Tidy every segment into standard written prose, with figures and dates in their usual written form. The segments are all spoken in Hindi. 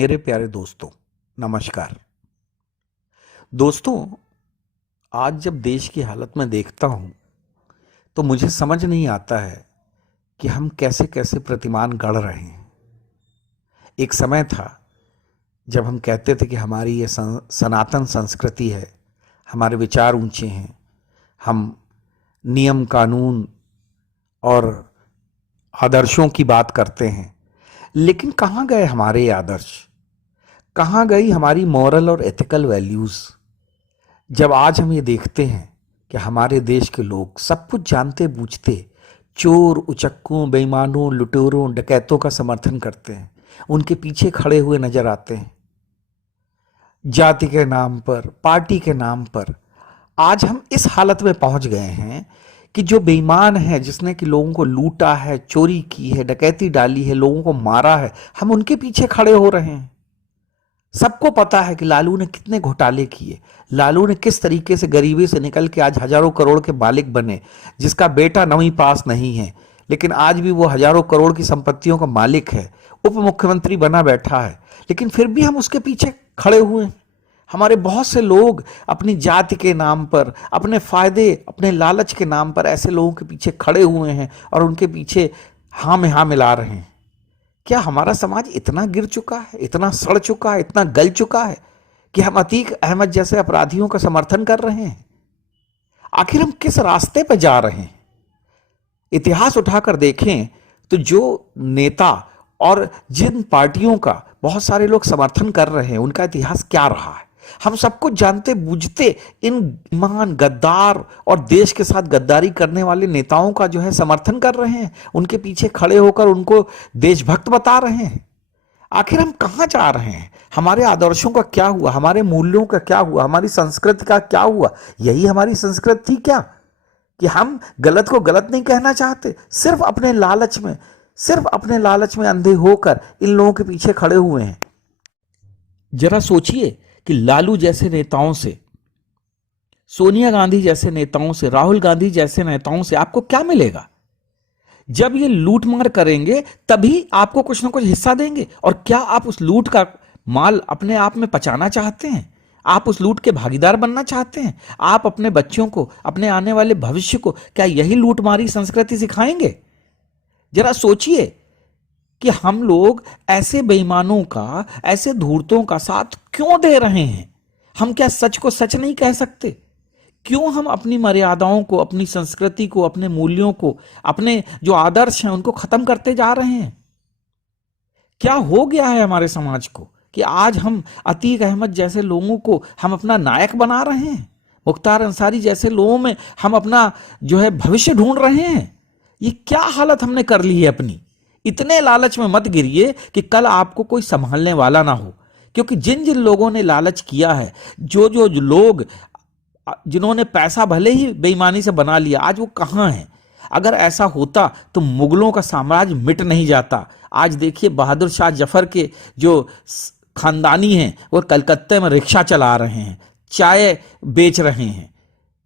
मेरे प्यारे दोस्तों, नमस्कार। दोस्तों, आज जब देश की हालत में देखता हूं तो मुझे समझ नहीं आता है कि हम कैसे कैसे प्रतिमान गढ़ रहे हैं। एक समय था जब हम कहते थे कि हमारी ये सनातन संस्कृति है, हमारे विचार ऊंचे हैं, हम नियम कानून और आदर्शों की बात करते हैं। लेकिन कहाँ गए हमारे ये आदर्श? कहाँ गई हमारी मॉरल और एथिकल वैल्यूज़? जब आज हम ये देखते हैं कि हमारे देश के लोग सब कुछ जानते बूझते चोर उचक्कों बेईमानों लुटेरों डकैतों का समर्थन करते हैं, उनके पीछे खड़े हुए नजर आते हैं, जाति के नाम पर, पार्टी के नाम पर। आज हम इस हालत में पहुंच गए हैं कि जो बेईमान है, जिसने कि लोगों को लूटा है, चोरी की है, डकैती डाली है, लोगों को मारा है, हम उनके पीछे खड़े हो रहे हैं। सबको पता है कि लालू ने कितने घोटाले किए, लालू ने किस तरीके से गरीबी से निकल के आज हजारों करोड़ के मालिक बने, जिसका बेटा 9वीं पास नहीं है लेकिन आज भी वो हजारों करोड़ की संपत्तियों का मालिक है, उप मुख्यमंत्री बना बैठा है, लेकिन फिर भी हम उसके पीछे खड़े हुए हैं। हमारे बहुत से लोग अपनी जाति के नाम पर, अपने फायदे, अपने लालच के नाम पर ऐसे लोगों के पीछे खड़े हुए हैं और उनके पीछे हाँ में हाँ मिला रहे हैं। क्या हमारा समाज इतना गिर चुका है, इतना सड़ चुका है, इतना गल चुका है कि हम अतीक अहमद जैसे अपराधियों का समर्थन कर रहे हैं? आखिर हम किस रास्ते पर जा रहे हैं? इतिहास उठाकर देखें तो जो नेता और जिन पार्टियों का बहुत सारे लोग समर्थन कर रहे हैं, उनका इतिहास क्या रहा है? हम सब कुछ जानते बूझते इन महान गद्दार और देश के साथ गद्दारी करने वाले नेताओं का जो है समर्थन कर रहे हैं, उनके पीछे खड़े होकर उनको देशभक्त बता रहे हैं। आखिर हम कहाँ जा रहे हैं? हमारे आदर्शों का क्या हुआ? हमारे मूल्यों का क्या हुआ? हमारी संस्कृति का क्या हुआ? यही हमारी संस्कृति थी क्या, कि हम गलत को गलत नहीं कहना चाहते? सिर्फ अपने लालच में अंधे होकर इन लोगों के पीछे खड़े हुए हैं। जरा सोचिए कि लालू जैसे नेताओं से, सोनिया गांधी जैसे नेताओं से, राहुल गांधी जैसे नेताओं से आपको क्या मिलेगा? जब ये लूटमार करेंगे तभी आपको कुछ ना कुछ हिस्सा देंगे। और क्या आप उस लूट का माल अपने आप में पचाना चाहते हैं? आप उस लूट के भागीदार बनना चाहते हैं? आप अपने बच्चों को, अपने आने वाले भविष्य को क्या यही लूटमारी संस्कृति सिखाएंगे? जरा सोचिए कि हम लोग ऐसे बेईमानों का, ऐसे धूर्तों का साथ क्यों दे रहे हैं? हम क्या सच को सच नहीं कह सकते? क्यों हम अपनी मर्यादाओं को, अपनी संस्कृति को, अपने मूल्यों को, अपने जो आदर्श हैं उनको खत्म करते जा रहे हैं? क्या हो गया है हमारे समाज को कि आज हम अतीक अहमद जैसे लोगों को हम अपना नायक बना रहे हैं? मुख्तार अंसारी जैसे लोगों में हम अपना जो है भविष्य ढूंढ रहे हैं? ये क्या हालत हमने कर ली है अपनी? इतने लालच में मत गिरिए कि कल आपको कोई संभालने वाला ना हो। क्योंकि जिन जिन लोगों ने लालच किया है, जो लोग जिन्होंने पैसा भले ही बेईमानी से बना लिया, आज वो कहाँ हैं? अगर ऐसा होता तो मुगलों का साम्राज्य मिट नहीं जाता। आज देखिए बहादुर शाह जफर के जो खानदानी हैं वो कलकत्ते में रिक्शा चला रहे हैं, चाय बेच रहे हैं।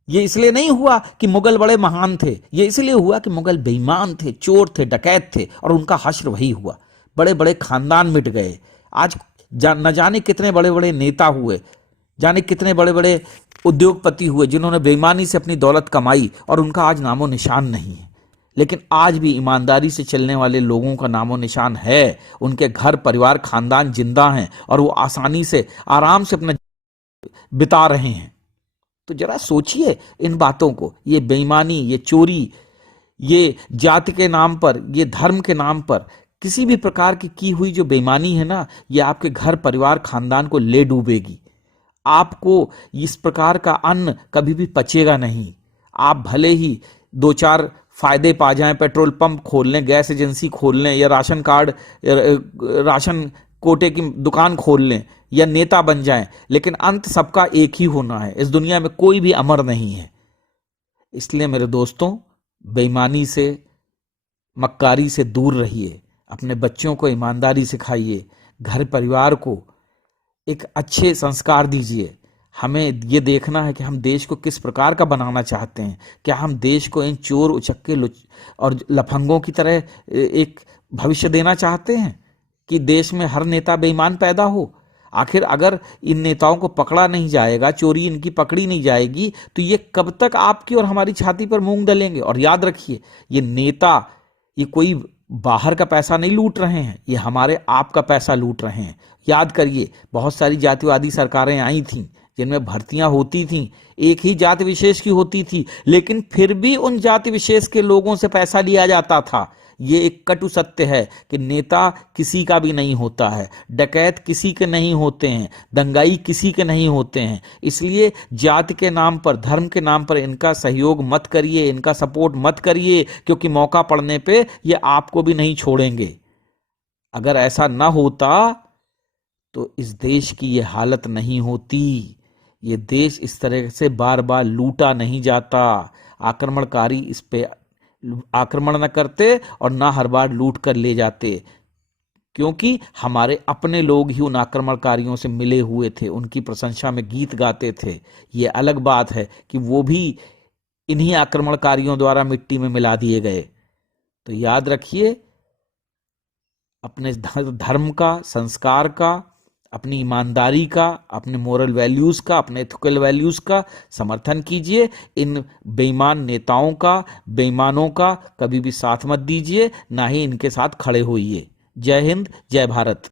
ये इसलिए नहीं हुआ कि मुगल बड़े महान थे, ये इसलिए हुआ कि मुगल बेईमान थे, चोर थे, डकैत थे, और उनका हश्र वही हुआ। बड़े बड़े खानदान मिट गए। आज न जाने कितने बड़े बड़े नेता हुए, जाने कितने बड़े बड़े उद्योगपति हुए जिन्होंने बेईमानी से अपनी दौलत कमाई और उनका आज नामो निशान नहीं है। लेकिन आज भी ईमानदारी से चलने वाले लोगों का नामो निशान है। उनके घर परिवार खानदान जिंदा हैं और वो आसानी से, आराम से अपना बिता रहे हैं। तो जरा सोचिए इन बातों को। ये बेईमानी, ये चोरी, ये जाति के नाम पर, ये धर्म के नाम पर किसी भी प्रकार की हुई जो बेईमानी है ना, ये आपके घर परिवार खानदान को ले डूबेगी। आपको इस प्रकार का अन्न कभी भी पचेगा नहीं। आप भले ही 2-4 फायदे पा जाएं, पेट्रोल पंप खोल लें, गैस एजेंसी खोल लें, या राशन कार्ड, राशन कोटे की दुकान खोल लें, या नेता बन जाएं, लेकिन अंत सबका एक ही होना है। इस दुनिया में कोई भी अमर नहीं है। इसलिए मेरे दोस्तों, बेईमानी से, मक्कारी से दूर रहिए। अपने बच्चों को ईमानदारी सिखाइए, घर परिवार को एक अच्छे संस्कार दीजिए। हमें ये देखना है कि हम देश को किस प्रकार का बनाना चाहते हैं। क्या हम देश को इन चोर उचक्के और लफंगों की तरह एक भविष्य देना चाहते हैं, कि देश में हर नेता बेईमान पैदा हो? आखिर अगर इन नेताओं को पकड़ा नहीं जाएगा, चोरी इनकी पकड़ी नहीं जाएगी, तो ये कब तक आपकी और हमारी छाती पर मूंग दलेंगे? और याद रखिए, ये नेता, ये कोई बाहर का पैसा नहीं लूट रहे हैं, ये हमारे आप का पैसा लूट रहे हैं। याद करिए, बहुत सारी जातिवादी सरकारें आई थीं जिनमें भर्तियां होती थीं, एक ही जाति विशेष की होती थी, लेकिन फिर भी उन जाति विशेष के लोगों से पैसा लिया जाता था। ये एक कटु सत्य है कि नेता किसी का भी नहीं होता है, डकैत किसी के नहीं होते हैं, दंगाई किसी के नहीं होते हैं। इसलिए जाति के नाम पर, धर्म के नाम पर इनका सहयोग मत करिए, इनका सपोर्ट मत करिए, क्योंकि मौका पड़ने पे ये आपको भी नहीं छोड़ेंगे। अगर ऐसा ना होता तो इस देश की ये हालत नहीं होती। ये देश इस तरह से बार बार लूटा नहीं जाता, आक्रमणकारी इस पे आक्रमण न करते और ना हर बार लूट कर ले जाते, क्योंकि हमारे अपने लोग ही उन आक्रमणकारियों से मिले हुए थे, उनकी प्रशंसा में गीत गाते थे। ये अलग बात है कि वो भी इन्हीं आक्रमणकारियों द्वारा मिट्टी में मिला दिए गए। तो याद रखिए, अपने धर्म का, संस्कार का, अपनी ईमानदारी का, अपने मोरल वैल्यूज़ का, अपने एथिकल वैल्यूज़ का समर्थन कीजिए। इन बेईमान नेताओं का, बेईमानों का कभी भी साथ मत दीजिए, ना ही इनके साथ खड़े होइए। जय हिंद, जय भारत।